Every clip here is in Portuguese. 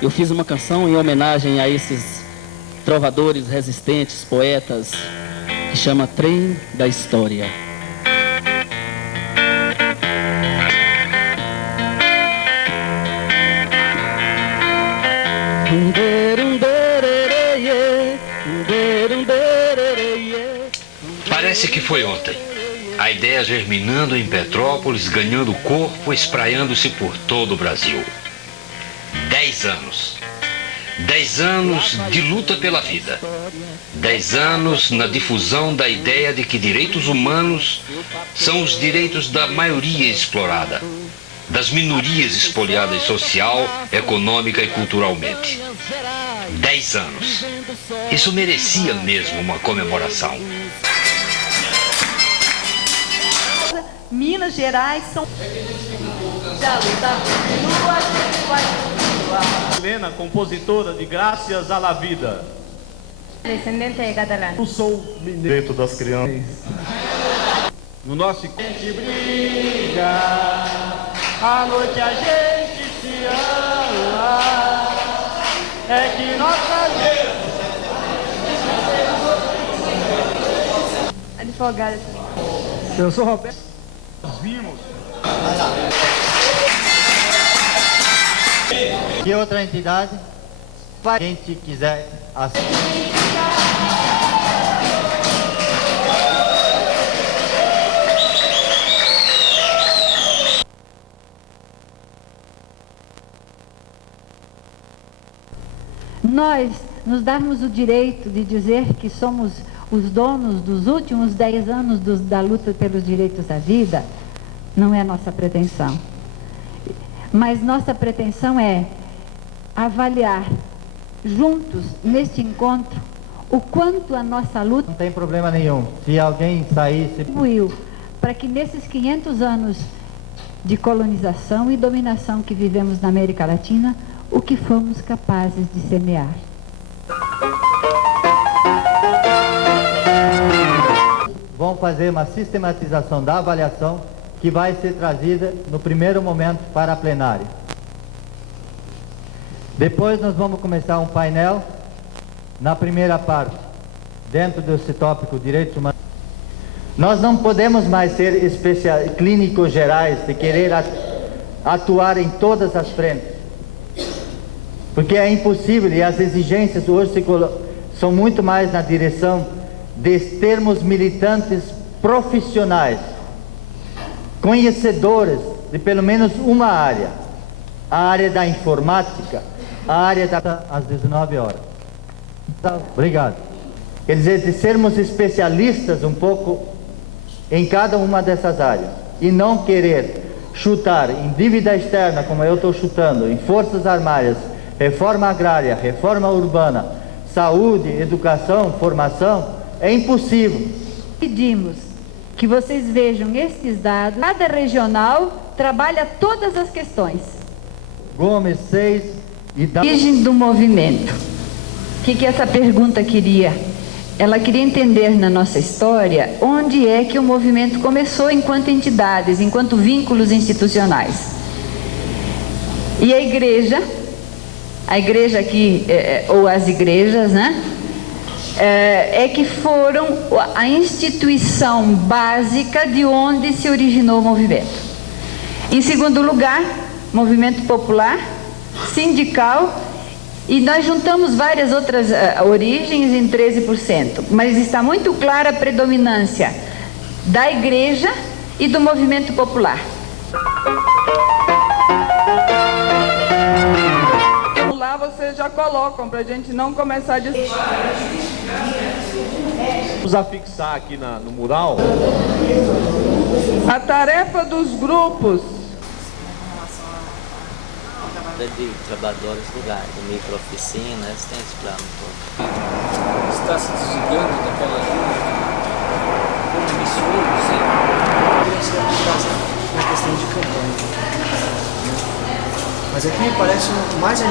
eu fiz uma canção em homenagem a esses trovadores resistentes, poetas, que chama Trem da História. Parece que foi ontem. A ideia germinando em Petrópolis, ganhando corpo, espraiando-se por todo o Brasil. 10 anos. 10 anos de luta pela vida. 10 anos na difusão da ideia de que direitos humanos são os direitos da maioria explorada, das minorias espoliadas social, econômica e culturalmente. 10 anos. Isso merecia mesmo uma comemoração. Minas Gerais são... Helena, compositora de Graças à la Vida. Descendente de catalã. Eu sou mineiro das crianças. No nosso... gente briga, à noite a gente se ama, é que nossa Advogada. Eu sou Roberto. Nós vimos. Que outra entidade, para quem te quiser assistir. Nós nos darmos o direito de dizer que somos os donos dos últimos 10 anos da luta pelos direitos da vida, não é nossa pretensão. Mas nossa pretensão é avaliar juntos, neste encontro, o quanto a nossa luta... Não tem problema nenhum. Se alguém sair... ...contribuiu para que nesses 500 anos de colonização e dominação que vivemos na América Latina, o que fomos capazes de semear. Vão fazer uma sistematização da avaliação que vai ser trazida no primeiro momento para a plenária. Depois nós vamos começar um painel na primeira parte, dentro desse tópico direitos humanos. Nós não podemos mais ser clínicos gerais de querer atuar em todas as frentes, porque é impossível e as exigências hoje são muito mais na direção de termos militantes profissionais, conhecedores de pelo menos uma área, a área da informática, a área da... às 19 horas. Obrigado. Quer dizer, de sermos especialistas um pouco em cada uma dessas áreas e não querer chutar em dívida externa, como eu estou chutando, em forças armadas, reforma agrária, reforma urbana, saúde, educação, formação, é impossível. Pedimos que vocês vejam estes dados. Cada regional trabalha todas as questões. Gomes 6 e da... Origem do movimento. O que essa pergunta queria? Ela queria entender na nossa história onde é que o movimento começou enquanto entidades, enquanto vínculos institucionais. E a igreja aqui, ou as igrejas, né? É que foram a instituição básica de onde se originou o movimento. Em segundo lugar, movimento popular, sindical, e nós juntamos várias outras origens em 13%, mas está muito clara a predominância da igreja e do movimento popular. Lá vocês já colocam para a gente não começar a discutir. Vamos afixar aqui no mural. A tarefa dos grupos. De trabalhadores rurais, de micro-oficina, eles têm esse plano todo. Está se desligando daquela linha como emissor, na questão de campanha. Mas aqui me parece mais a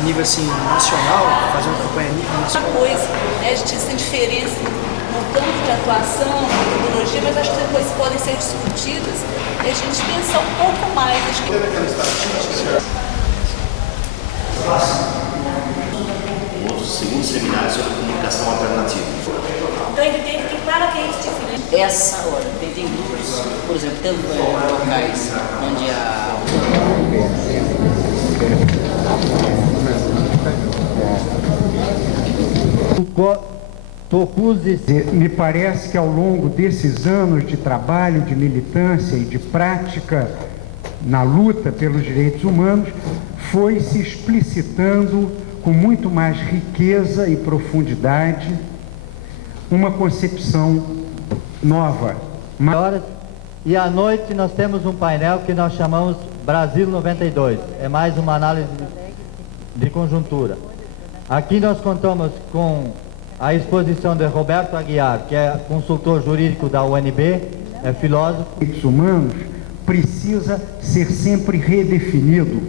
nível assim, nacional, fazer uma campanha a nível nacional. Uma coisa, né, a gente tem diferença no campo de atuação, na metodologia, mas acho que depois podem ser discutidas e a gente pensar um pouco mais. Acho que... Me parece que ao longo desses anos de trabalho, de militância e de prática na luta pelos direitos humanos, foi se explicitando com muito mais riqueza e profundidade uma concepção nova. E à noite nós temos um painel que nós chamamos Brasil 92. É mais uma análise de conjuntura. Aqui nós contamos com a exposição de Roberto Aguiar, que é consultor jurídico da UNB, é filósofo. Direitos humanos precisa ser sempre redefinido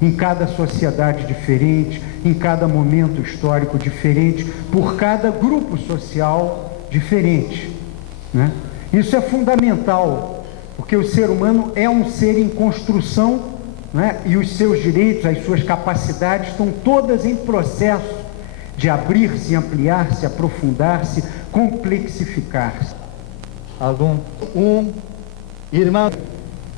em cada sociedade diferente, em cada momento histórico diferente, por cada grupo social diferente, né? Isso é fundamental, porque o ser humano é um ser em construção, né? E os seus direitos, as suas capacidades estão todas em processo de abrir-se, ampliar-se, aprofundar-se, complexificar-se. Irmão,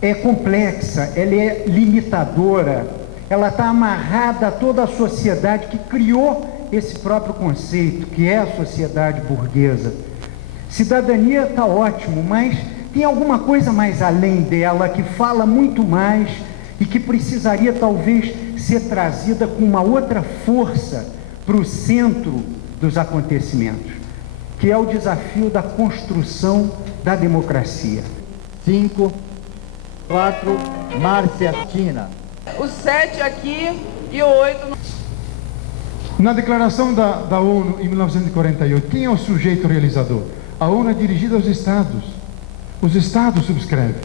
é complexa, ela é limitadora, ela está amarrada a toda a sociedade que criou esse próprio conceito, que é a sociedade burguesa. Cidadania está ótimo, mas tem alguma coisa mais além dela que fala muito mais e que precisaria talvez ser trazida com uma outra força para o centro dos acontecimentos, que é o desafio da construção da democracia. 5, 4, Márcia Tina. O 7 aqui e o 8 no... Na declaração da ONU em 1948, quem é o sujeito realizador? A ONU é dirigida aos Estados. Os Estados subscrevem.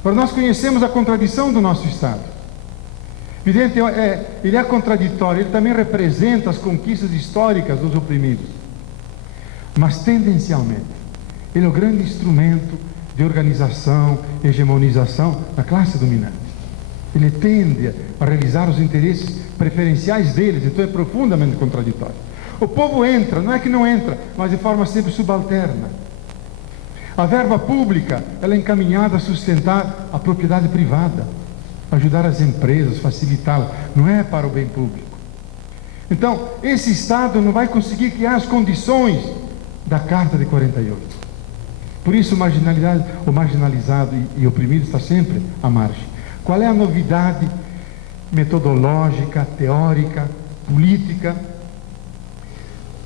Agora, nós conhecemos a contradição do nosso Estado. Evidente, ele é contraditório, ele também representa as conquistas históricas dos oprimidos. Mas, tendencialmente, ele é o grande instrumento de organização, hegemonização da classe dominante. Ele tende a realizar os interesses preferenciais deles, então é profundamente contraditório. O povo entra, não é que não entra, mas de forma sempre subalterna. A verba pública, ela é encaminhada a sustentar a propriedade privada, ajudar as empresas, facilitá-la, não é para o bem público. Então, esse Estado não vai conseguir criar as condições da Carta de 48. Por isso o marginalizado e oprimido está sempre à margem. Qual é a novidade metodológica, teórica, política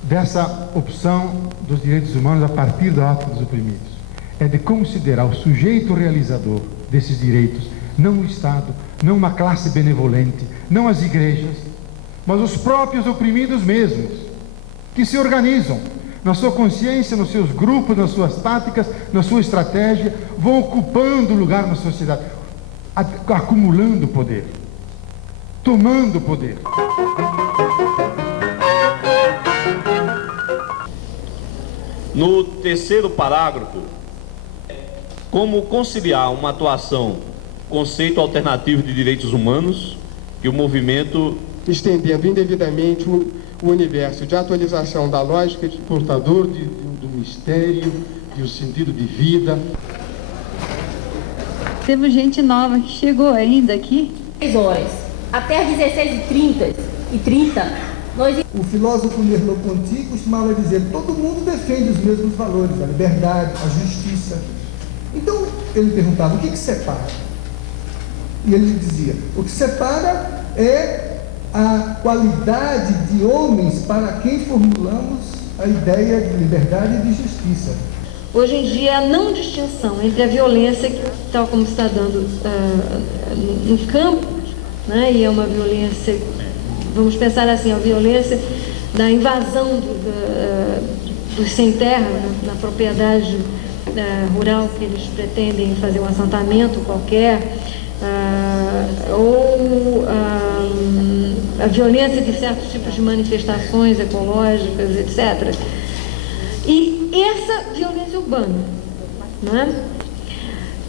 dessa opção dos direitos humanos a partir da ótica dos oprimidos? É de considerar o sujeito realizador desses direitos, não o Estado, não uma classe benevolente, não as igrejas, mas os próprios oprimidos mesmos, que se organizam na sua consciência, nos seus grupos, nas suas táticas, na sua estratégia, vão ocupando lugar na sociedade, acumulando poder, tomando poder. No terceiro parágrafo, como conciliar uma atuação, conceito alternativo de direitos humanos e o movimento estendendo indevidamente o universo de atualização da lógica de portador do mistério e o sentido de vida. Teve gente nova que chegou ainda aqui. 6 horas, até às 16h30, o filósofo Merleau-Ponty costumava dizer: todo mundo defende os mesmos valores, a liberdade, a justiça. Então ele perguntava: o que separa? E ele dizia: o que separa é a qualidade de homens para quem formulamos a ideia de liberdade e de justiça. Hoje em dia, a não distinção entre a violência, tal como está dando no campo, né, e é uma violência, vamos pensar assim, a violência da invasão dos sem terra, na propriedade rural, que eles pretendem fazer um assentamento qualquer, ou a violência de certos tipos de manifestações ecológicas, etc. E essa violência urbana, não é?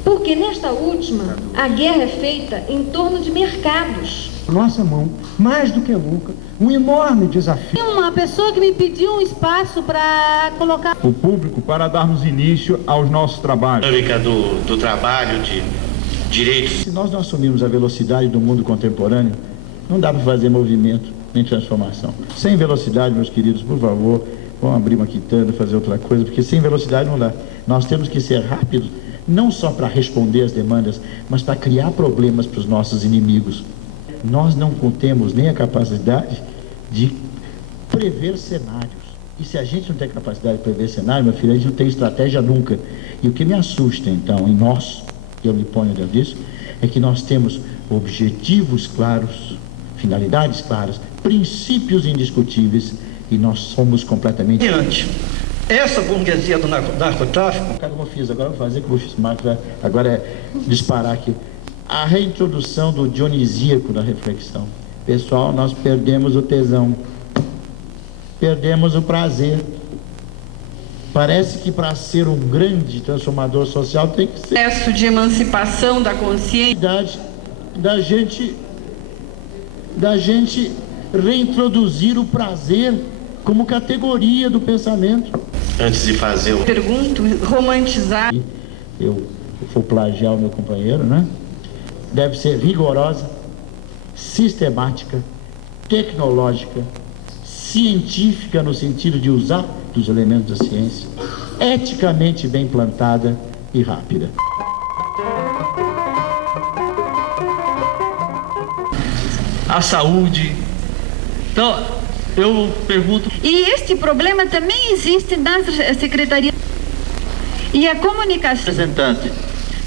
Porque nesta última, a guerra é feita em torno de mercados. Nossa mão, mais do que nunca, um enorme desafio. Tem uma pessoa que me pediu um espaço para colocar o público para darmos início aos nossos trabalhos. Do trabalho, de direitos. Se nós não assumirmos a velocidade do mundo contemporâneo, não dá para fazer movimento nem transformação. Sem velocidade, meus queridos, por favor, Vamos abrir uma quitanda, fazer outra coisa, porque sem velocidade não dá. Nós temos que ser rápidos, não só para responder às demandas, mas para criar problemas para os nossos inimigos. Nós não temos nem a capacidade de prever cenários. E se a gente não tem capacidade de prever cenário, meu filho, a gente não tem estratégia nunca. E o que me assusta, então, em nós, e eu me ponho dentro disso, é que nós temos objetivos claros, finalidades claras, princípios indiscutíveis, e nós somos completamente... Diante, essa burguesia do narcotráfico... Cara, como eu fiz, agora eu vou fazer como eu fiz, agora é disparar aqui. A reintrodução do dionisíaco na reflexão. Pessoal, nós perdemos o tesão. Perdemos o prazer. Parece que para ser um grande transformador social tem que ser... Processo de emancipação da consciência. Da gente reintroduzir o prazer como categoria do pensamento. Antes de fazer o... Pergunto, romantizar... Eu vou plagiar o meu companheiro, né? Deve ser rigorosa, sistemática, tecnológica, científica no sentido de usar dos elementos da ciência, eticamente bem plantada e rápida. A saúde. Então, eu pergunto... E este problema também existe na Secretaria. E a comunicação... Representante.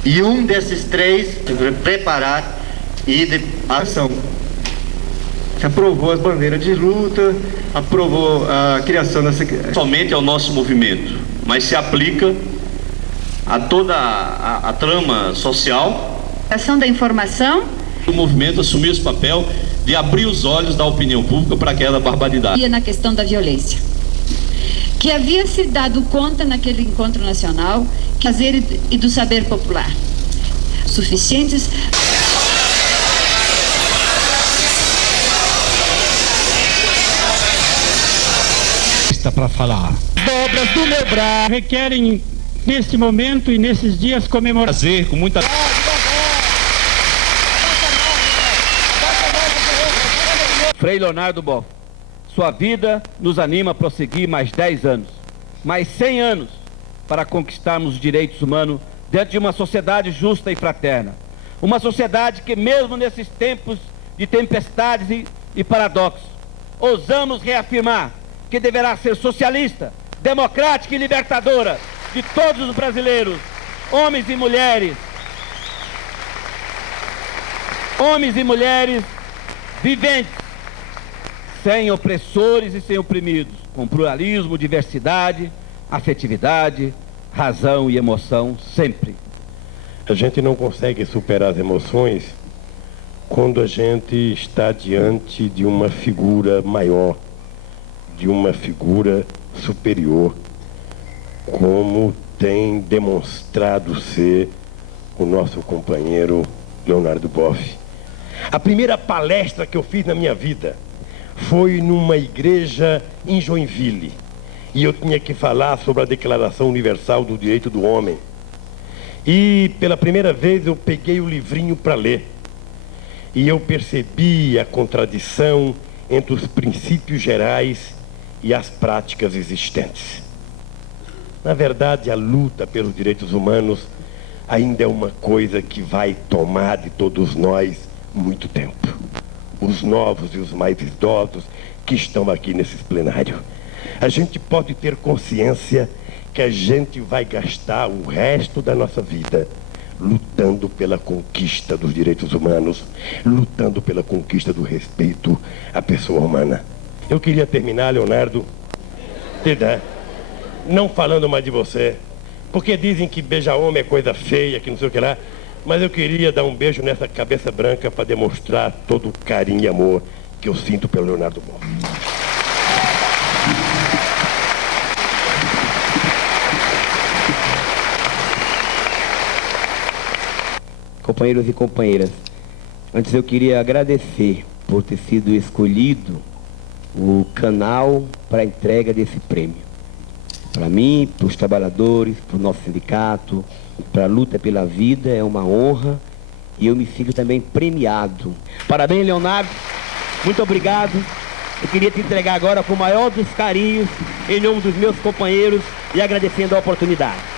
E um desses três, preparar e de ação. Aprovou as bandeiras de luta, aprovou a criação da Secretaria. Somente ao nosso movimento, mas se aplica a toda a trama social. A ação da informação. O movimento assumiu esse papel de abrir os olhos da opinião pública para aquela barbaridade. E na questão da violência, que havia se dado conta naquele encontro nacional, fazer e do saber popular, suficientes. Está para falar. Dobras do meu braço requerem nesse momento e nesses dias comemorar. Prazer, com muita... Frei Leonardo Boff, sua vida nos anima a prosseguir mais 10 anos, mais 100 anos, para conquistarmos os direitos humanos dentro de uma sociedade justa e fraterna. Uma sociedade que, mesmo nesses tempos de tempestades e paradoxos, ousamos reafirmar que deverá ser socialista, democrática e libertadora de todos os brasileiros, homens e mulheres viventes, sem opressores e sem oprimidos, com pluralismo, diversidade, afetividade, razão e emoção sempre. A gente não consegue superar as emoções quando a gente está diante de uma figura maior, de uma figura superior, como tem demonstrado ser o nosso companheiro Leonardo Boff. A primeira palestra que eu fiz na minha vida foi numa igreja em Joinville, e eu tinha que falar sobre a Declaração Universal do Direito do Homem. E pela primeira vez eu peguei o livrinho para ler, e eu percebi a contradição entre os princípios gerais e as práticas existentes. Na verdade, a luta pelos direitos humanos ainda é uma coisa que vai tomar de todos nós muito tempo. Os novos e os mais idosos que estão aqui nesse plenário. A gente pode ter consciência que a gente vai gastar o resto da nossa vida lutando pela conquista dos direitos humanos, lutando pela conquista do respeito à pessoa humana. Eu queria terminar, Leonardo, não falando mais de você, porque dizem que beijar homem é coisa feia, que não sei o que lá, mas eu queria dar um beijo nessa cabeça branca para demonstrar todo o carinho e amor que eu sinto pelo Leonardo Boff. Companheiros e companheiras, antes eu queria agradecer por ter sido escolhido o canal para a entrega desse prêmio. Para mim, para os trabalhadores, para o nosso sindicato, para a luta pela vida, é uma honra e eu me sinto também premiado. Parabéns, Leonardo, muito obrigado Eu queria te entregar agora com o maior dos carinhos, em nome dos meus companheiros e agradecendo a oportunidade.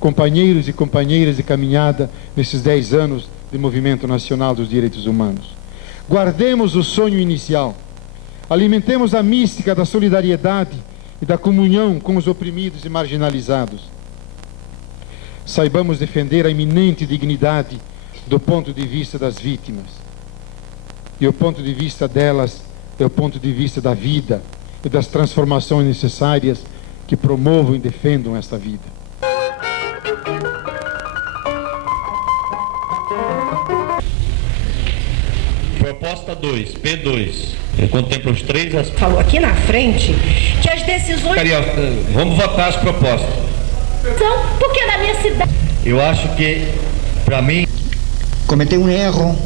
Companheiros e companheiras de caminhada nesses 10 anos de Movimento Nacional dos Direitos Humanos. Guardemos o sonho inicial. Alimentemos a mística da solidariedade e da comunhão com os oprimidos e marginalizados. Saibamos defender a iminente dignidade do ponto de vista das vítimas. E o ponto de vista delas é o ponto de vista da vida e das transformações necessárias que promovam e defendam esta vida. Proposta 2, P2. Contempla os três aspectos. Falou aqui na frente que as decisões... Carioca, vamos votar as propostas. Então, porque na minha cidade... Eu acho que, para mim... Cometeu um erro.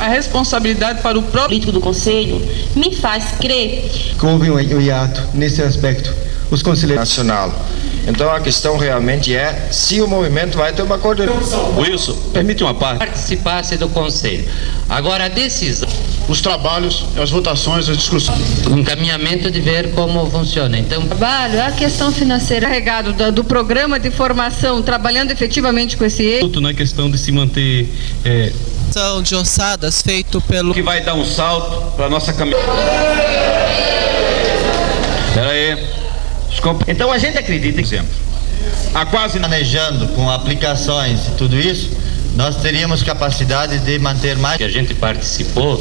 A responsabilidade para o próprio político do Conselho me faz crer que houve um hiato nesse aspecto. Os conselheiros... Nacional. Então a questão realmente é se o movimento vai ter uma coordenação. Wilson, permite uma parte. Participasse do Conselho. Agora a decisão. Os trabalhos, as votações, as discussões. Um encaminhamento de ver como funciona. Então, trabalho, a questão financeira, carregado do programa de formação, trabalhando efetivamente com esse eixo. Na questão de se manter. De ossadas feito pelo. Que vai dar um salto para nossa caminhada. Espera aí. Então a gente acredita, exemplo, quase manejando com aplicações e tudo isso, nós teríamos capacidade de manter mais. Que a gente participou,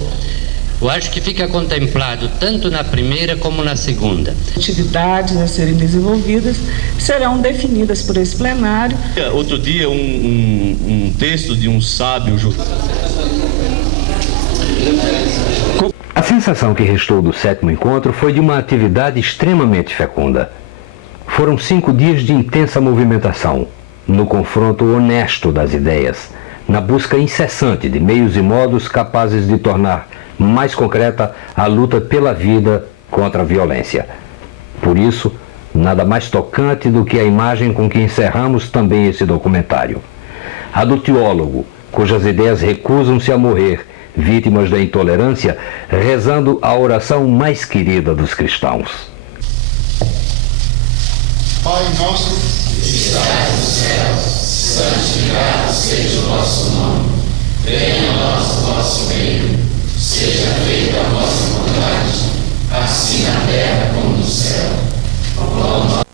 eu acho que fica contemplado tanto na primeira como na segunda. Atividades a serem desenvolvidas serão definidas por esse plenário. Outro dia um texto de um sábio. A sensação que restou do 7º encontro foi de uma atividade extremamente fecunda. Foram 5 dias de intensa movimentação, no confronto honesto das ideias, na busca incessante de meios e modos capazes de tornar mais concreta a luta pela vida contra a violência. Por isso, nada mais tocante do que a imagem com que encerramos também esse documentário. A do teólogo, cujas ideias recusam-se a morrer, vítimas da intolerância, rezando a oração mais querida dos cristãos. Pai nosso, que estás nos céus, santificado seja o vosso nome. Venha a nós o vosso reino. Seja feita a vossa vontade, assim na terra como no céu. O pão nosso